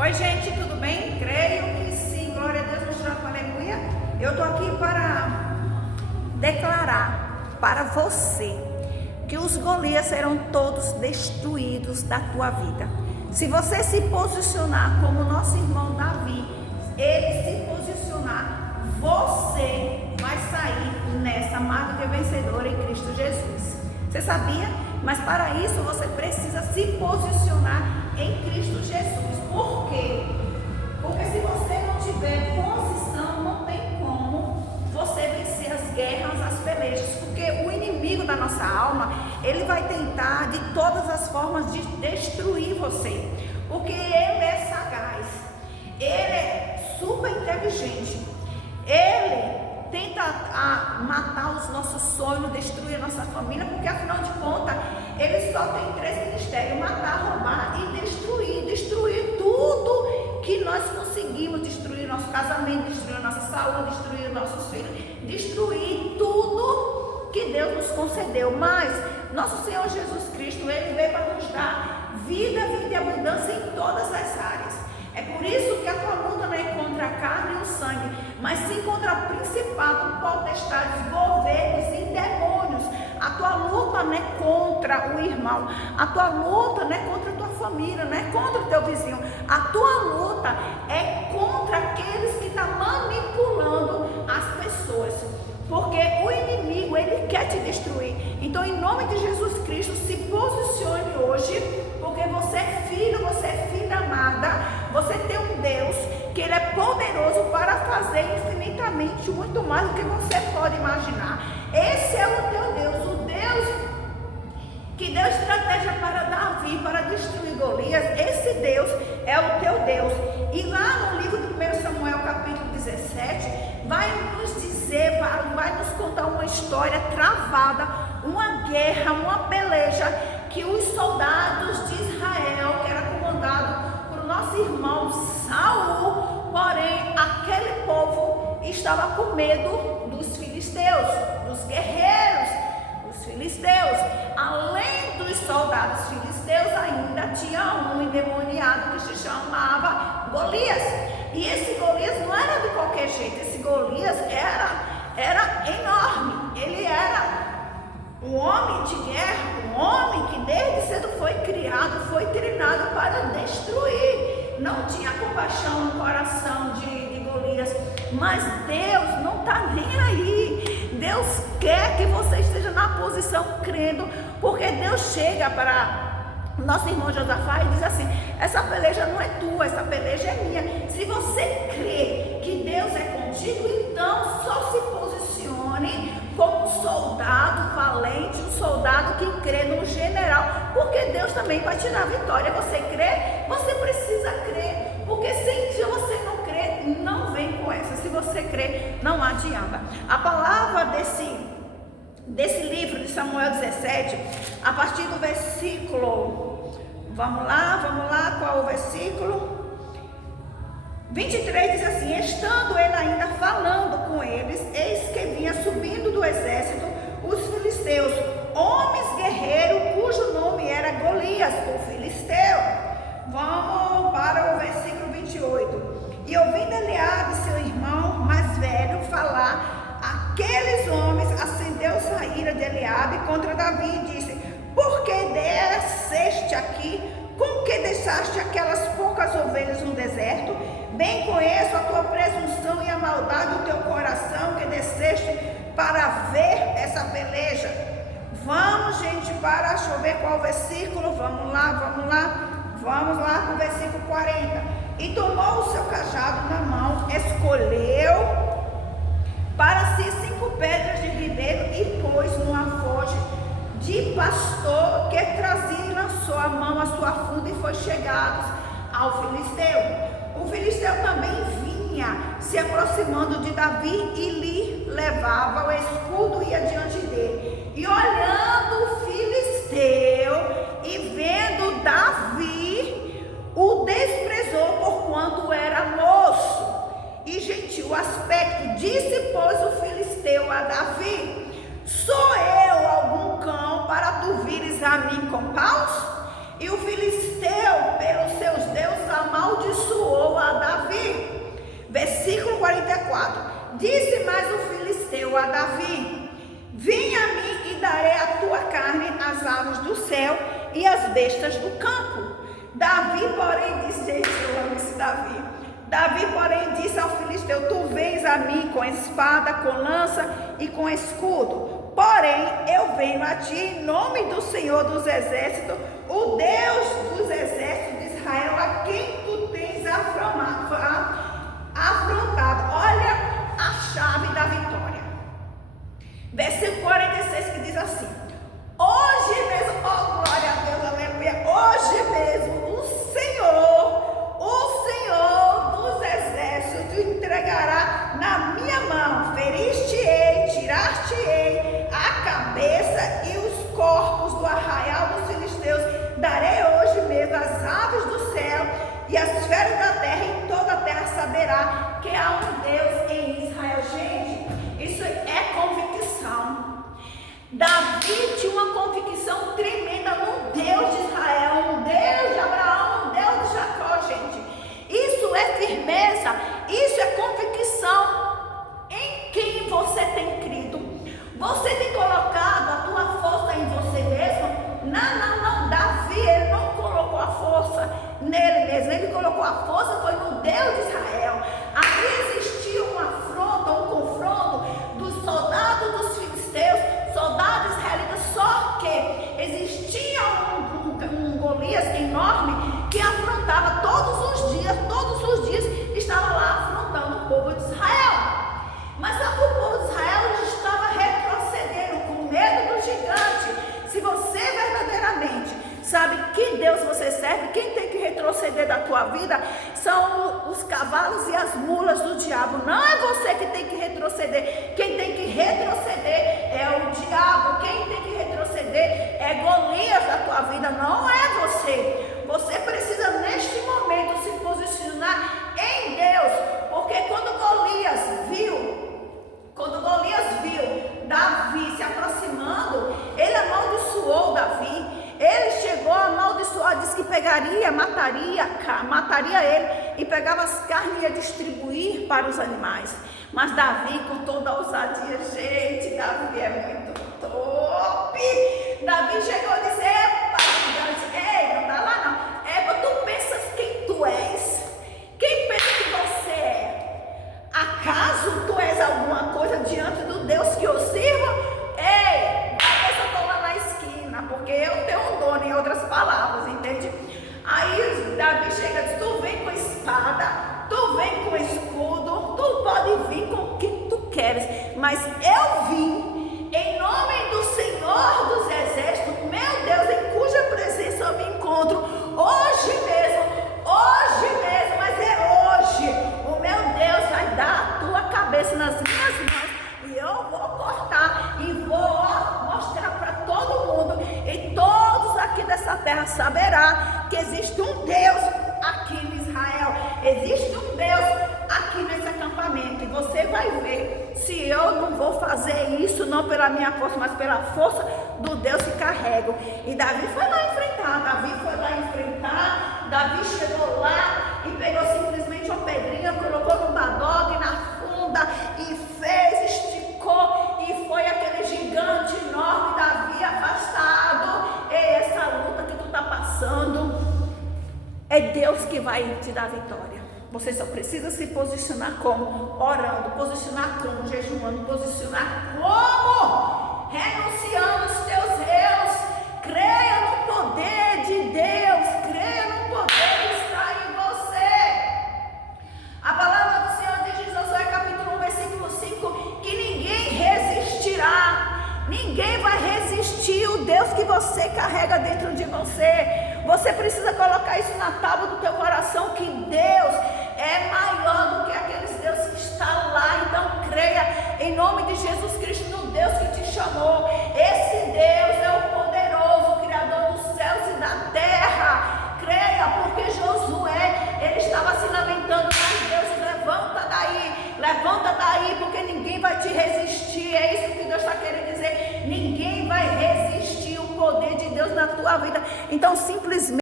Oi gente, tudo bem? Creio que sim, glória a Deus, mostrando aleluia. Eu estou aqui para declarar para você que os Golias serão todos destruídos da tua vida. Se você se posicionar como nosso irmão Davi, ele se posicionar, você vai sair nessa mais do que vencedora em Cristo Jesus. Você sabia? Mas para isso você precisa se posicionar em Cristo Jesus. Por quê? Porque se você não tiver posição, não tem como você vencer as guerras, as pelejas. Porque o inimigo da nossa alma, ele vai tentar de todas as formas de destruir você. Porque ele é sagaz, ele é super inteligente, ele tenta matar os nossos sonhos, destruir a nossa família, porque afinal de contas, ele só tem 3 ministérios: matar, roubar e destruir tudo que nós conseguimos, destruir nosso casamento, destruir nossa saúde, destruir nossos filhos, destruir tudo que Deus nos concedeu. Mas nosso Senhor Jesus Cristo, ele veio para nos dar vida e abundância em todas as áreas. É por isso que a tua luta não é contra a carne e o sangue, mas sim contra principados, potestades, governos e demônios. A tua luta não é contra o irmão, a tua luta não é contra a tua família, não é contra o teu vizinho. A tua luta é contra aqueles que estão manipulando as pessoas. Porque o inimigo, ele quer te destruir. Então, em nome de Jesus Cristo, se posicione hoje, porque você é filho, você é filha amada. Você tem um Deus que ele é poderoso para fazer infinitamente muito mais do que você pode imaginar. Esse é o teu Deus, o Deus que deu estratégia para Davi, para destruir Golias. Esse Deus é o teu Deus. E lá no livro de 1 Samuel, capítulo 17, vai nos dizer, vai nos contar uma história travada, uma guerra, uma peleja, que os soldados de Israel, que era comandado por nosso irmão Saul, porém aquele povo estava com medo dos filisteus, dos guerreiros dos filisteus. Além dos soldados filisteus, ainda tinha um endemoniado que se chamava Golias. E esse Golias não era de qualquer jeito, esse Golias era enorme. Ele era um homem de guerra, um homem que desde cedo foi criado, foi treinado para destruir. Não tinha compaixão no coração de Golias, mas Deus não está nem aí. Deus quer que você esteja na posição crendo, porque Deus chega para nosso irmão Josafá e diz assim: essa peleja não é tua, essa peleja é minha. Se você crê que Deus é contigo, então só se posicione como um soldado valente, um soldado que crê no general, porque Deus também vai te dar vitória. Você crê? Você precisa crer, porque se você não crê, não vem com essa. Se você crê, não adianta. A palavra desse livro de Samuel 17, a partir do versículo, vamos lá, qual é o versículo? 23 diz assim: estando ele ainda falando com eles, eis que vinha subindo do exército os filisteus, homens guerreiros, cujo nome era Golias, o filisteu. Vamos para o versículo 28. E ouvindo Eliabe, seu irmão mais velho, falar, aqueles homens, acendeu-se a ira de Eliabe contra Davi e disse: por que desceste aqui? Com que deixaste aquelas poucas ovelhas no deserto? Bem conheço a tua presunção e a maldade do teu coração, que desceste para ver essa peleja. Vamos, gente, para chover qual versículo? Vamos lá no versículo 40. E tomou o seu cajado na mão, escolheu para si 5 pedras de ribeiro e pôs numa foge de pastor que trazia, e lançou a mão à sua funda e foi chegado ao filisteu. O filisteu também vinha se aproximando de Davi e lhe levava o escudo e ia diante dele. E olhando o filisteu e vendo Davi, o desprezou porquanto era moço e gentil aspecto. Disse, pois, o filisteu a Davi: sou eu algum cão para tu vires a mim com paus? E o filisteu, pelos seus deuses, amaldiçoou 44. Disse mais o filisteu a Davi: vem a mim e darei a tua carne às aves do céu e às bestas do campo. Davi, porém, disse, gente, eu amo esse Davi. Davi, porém, disse ao filisteu: tu vens a mim com espada, com lança e com escudo. Porém, eu venho a ti em nome do Senhor dos Exércitos, o Deus dos exércitos de Israel, a quem tu tens afrontado. Olha a chave da vitória. Versículo 46 que diz assim: hoje mesmo, oh glória a Deus, aleluia, hoje mesmo o Senhor dos exércitos te entregará na minha mão, ferir-te-ei, tirar-te-ei a cabeça e os corpos do arraial dos filisteus, darei hoje mesmo as aves do céu e as feras da terra, e toda a terra saberá que há um Deus em Israel. Gente, isso é convicção. Davi tinha uma convicção tremenda no Deus de Israel, no Deus de Abraão, no Deus de Jacó, gente. Isso é firmeza, isso é convicção em quem você tem crido. Você tem colocado a tua força em você mesmo? Não, Davi, ele não colocou a força nele mesmo, ele colocou a força, foi no Deus de Israel. Aqui existia uma afronta, um confronto dos soldados dos filisteus, soldados israelitas, só que existia um Golias enorme que afrontava todos os dias estava lá afrontando o povo de Israel. Mas só que o povo de Israel estava retrocedendo com medo do gigante. Se você verdadeiramente sabe que Deus você serve, quem tem que retroceder da tua vida são os cavalos e as mulas do diabo. Não é você que tem que retroceder. Quem tem que retroceder é o diabo. Quem tem que retroceder é Golias da tua vida, não é você. Você precisa neste momento se posicionar em Deus, porque quando Golias viu Davi se aproximando, ele amaldiçoou Davi. Ele chegou a amaldiçoar, disse que mataria ele e pegava as carnes e ia distribuir para os animais. Mas Davi, com toda a ousadia, gente, Davi é muito top. Davi chegou e disse: epa, gigante, ei, não dá lá não. Epa, tu pensas quem tu és? Quem pensa que você é? Acaso tu és alguma coisa diante do Deus que eu sirvo? Ei, eu estou lá na esquina, porque eu tenho um dono, em outras palavras, entende? Aí Davi chega e diz: tu vem com espada, tu vem com escudo, tu pode vir com o que tu queres, mas eu vim em nome do Senhor dos Exércitos, meu Deus, em cuja presença eu me encontro hoje mesmo, mas é hoje. O meu Deus vai dar a tua cabeça nas minhas mãos e eu vou cortar e vou mostrar para todo mundo, e todos aqui dessa terra saberá que existe um Deus aqui em Israel, existe um Deus aqui nesse acampamento, e você vai ver se eu não vou fazer isso não pela minha força, mas pela força do Deus que carrego. E Davi foi lá enfrentar, Davi chegou lá e pegou simplesmente uma pedrinha, colocou no badogue, na funda, e fez, esticou, e foi aquele gigante enorme, Davi afastado. Ei, essa luta que tu está passando, é Deus que vai te dar vitória. Você só precisa se posicionar como? Orando. Posicionar como? Jejuando. Posicionar como? Renunciando os teus erros. Creia no poder de Deus. Creia no poder que está em você. A palavra do Senhor diz em Josué capítulo 1, versículo 5, que ninguém resistirá. Ninguém vai resistir o Deus que você carrega dentro de você. Você precisa colocar isso na tábua do teu coração, que Deus é maior do que aqueles deuses que estão lá. Então creia em nome de Jesus Cristo no Deus que te chamou. Esse Deus é o poderoso, o Criador dos céus e da terra. Creia, porque Josué, ele estava se lamentando, mas Deus, levanta daí, porque ninguém vai te resistir. É isso que Deus está querendo dizer. Ninguém vai resistir o poder de Deus na tua vida. Então simplesmente